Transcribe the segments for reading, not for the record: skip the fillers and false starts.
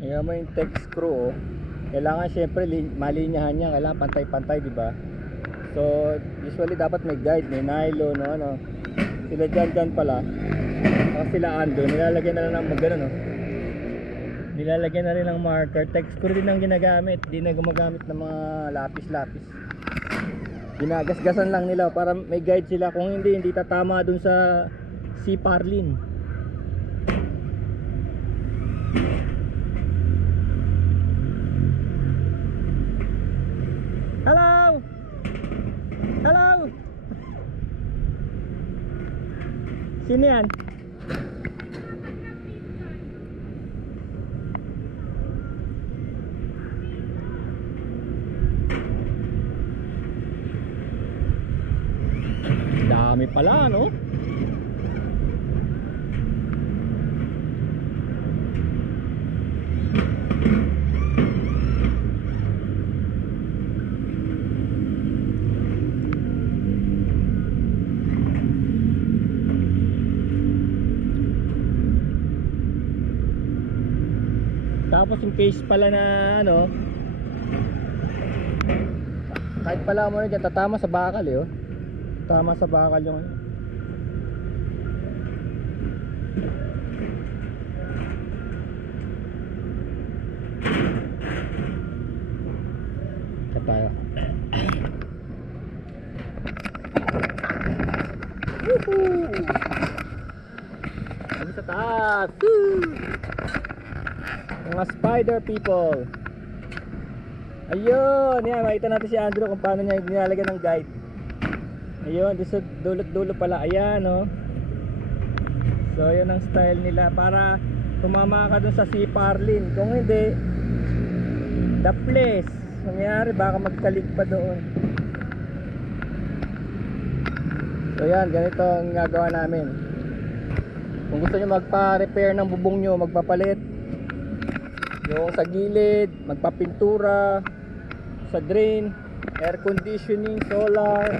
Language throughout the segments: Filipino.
Ngayon mo yung tech screw, oh. Kailangan syempre malinyahan niya, kailangan pantay-pantay, di ba? So usually dapat may guide, may nylon, no, ano. Sila dyan pala. Saka sila ando, nilalagyan na lang ng magano, no. Nilalagyan na rin ng marker. Tech screw din ang ginagamit, di na gumagamit ng mga lapis-lapis. Ginagasgasan lang nila para may guide sila. Kung hindi tatama dun sa C-Parlin. Hello! Hello! Sino yan? Dami pala, no? Tapos yung case pala na ano, kahit pala mo na dyan, tatama sa bakal eh, oh. Tama sa bakal yung ano. Ito tayo. Woohoo! Ano sa taas? Woo! Mga spider people. Ayun, yan, makita natin si Andrew kung paano niya nilalagyan ng guide. Ayun, doon sa dulot-dulo pala. Ayan, oh. So, yun ang style nila para tumama ka dun sa C-Parlin. Kung hindi, the place. Nangyari, baka magkalig pa doon. So, yan, ganito ang gagawa namin. Kung gusto nyo magpa-repair ng bubong nyo, magpapalit. Yung sa gilid, magpapintura. Sa drain, air conditioning, solar.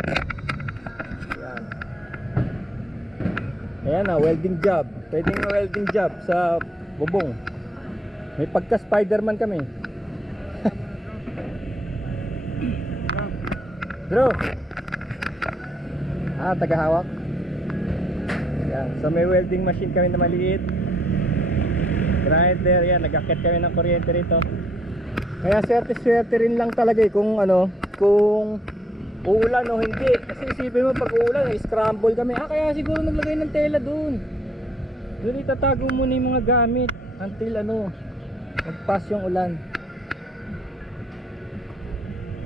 Ayan na, welding job. Pwedeng welding job sa bubong. May pagka Spiderman kami. Bro. Tagahawak. Ayan, so may welding machine kami na maliit. Grinder, yan, nag-akit kami ng kuryente rito. Kaya swerte-swerte rin lang talaga eh, kung ano, kung uulan o hindi. Kasi isipin mo pag uulan, scramble kami. Kaya siguro naglagay ng tela doon. Doon itatago muna yung mga gamit until ano, magpas yung ulan.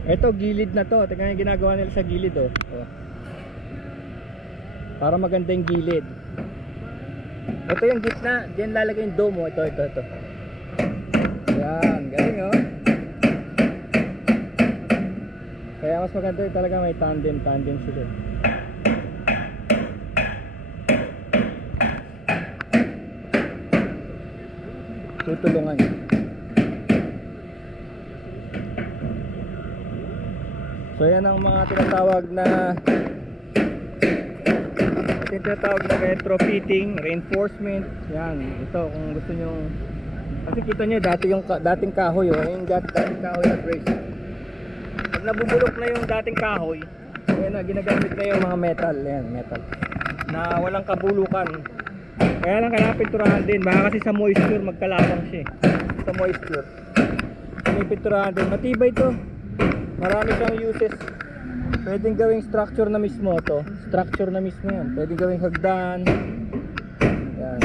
Ito gilid na to. Tingnan yung ginagawa nila sa gilid, oh. Para maganda yung gilid. Ito yung gitna, diyan lalagay yung dome, oh. Ito. Yan, galing, oh. Kaya mas maganda yung talaga may tandem sila. Tutulungan. So yan ang mga tinatawag na retrofitting, reinforcement. Yan, ito kung gusto nyo. Kasi kita nyo dati yung dating kahoy, oh. Yung dating kahoy na brace. Pag nabubulok na yung dating kahoy, ayan na, ginagamit na yung mga metal. Ayan, metal na walang kabulukan. Kaya lang kailangan pinturahan din. Baka kasi sa moisture magkalawang siya, sa moisture may pinturahan din. Matibay ito. Marami siyang uses. Pwedeng gawing structure na mismo to. Structure na mismo yan. Pwedeng gawing hagdan. Yan.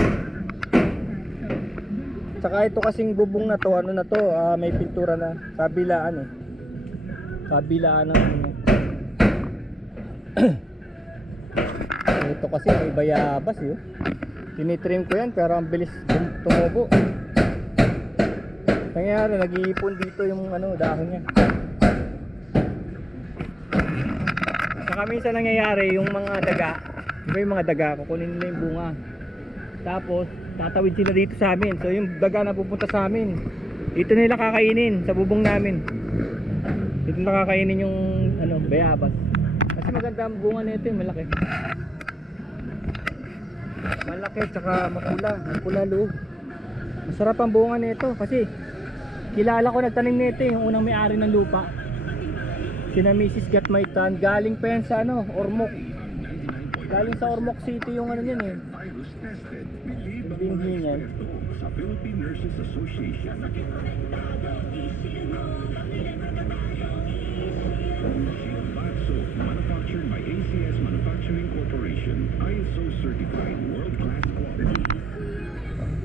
Tsaka ito kasing bubong na to, ano na to, may pintura na. Kabilaan eh. Kabilaan ng ito kasi may bayabas eh. Tinitrim ko yan pero ang bilis tumubo. Nangyari, nag-iipon dito yung ano, dahon niya. Saka minsan nangyayari yung mga daga, diba yung mga daga, kukunin nila yung bunga. Tapos tatawid sila dito sa amin. So yung daga na pupunta sa amin, dito nila kakainin sa bubong namin. Dito nila kakainin yung ano, bayabas. Kasi maganda ang bunga nito, yung malaki. Malaki tsaka mapula loob. Masarap ang bunga nito kasi kilala ko nagtanim nito yung unang may-ari ng lupa. Sina Mrs. Gatmaitan, galing pa yan sa ano, Ormoc. Galing sa Ormoc City yung ano niyan eh. Yung binhi niyan. Sa Philippine Nurses Association. Shield Bath Soap, manufactured by ACS Manufacturing Corporation, ISO certified world-class quality.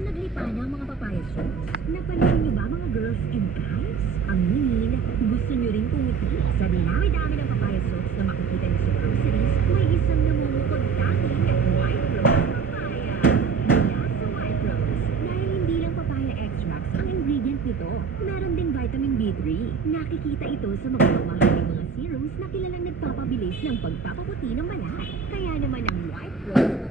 Naglipa na ang mga papaya shows. Napansin niyo ba mga girls and guys? Amin, gusto niyo rin pumiti sa dinami-dami ng papaya shows na makikita niyo sa groceries. May isang namumukod dating White Rose Papaya. Mula sa White Rose, dahil hindi lang papaya extracts ang ingredient nito, meron ding vitamin B3. Nakikita ito sa mga mamahaling mga serums na kilalang nagpapabilis ng pagpapaputi ng balat. Kaya naman ang White Rose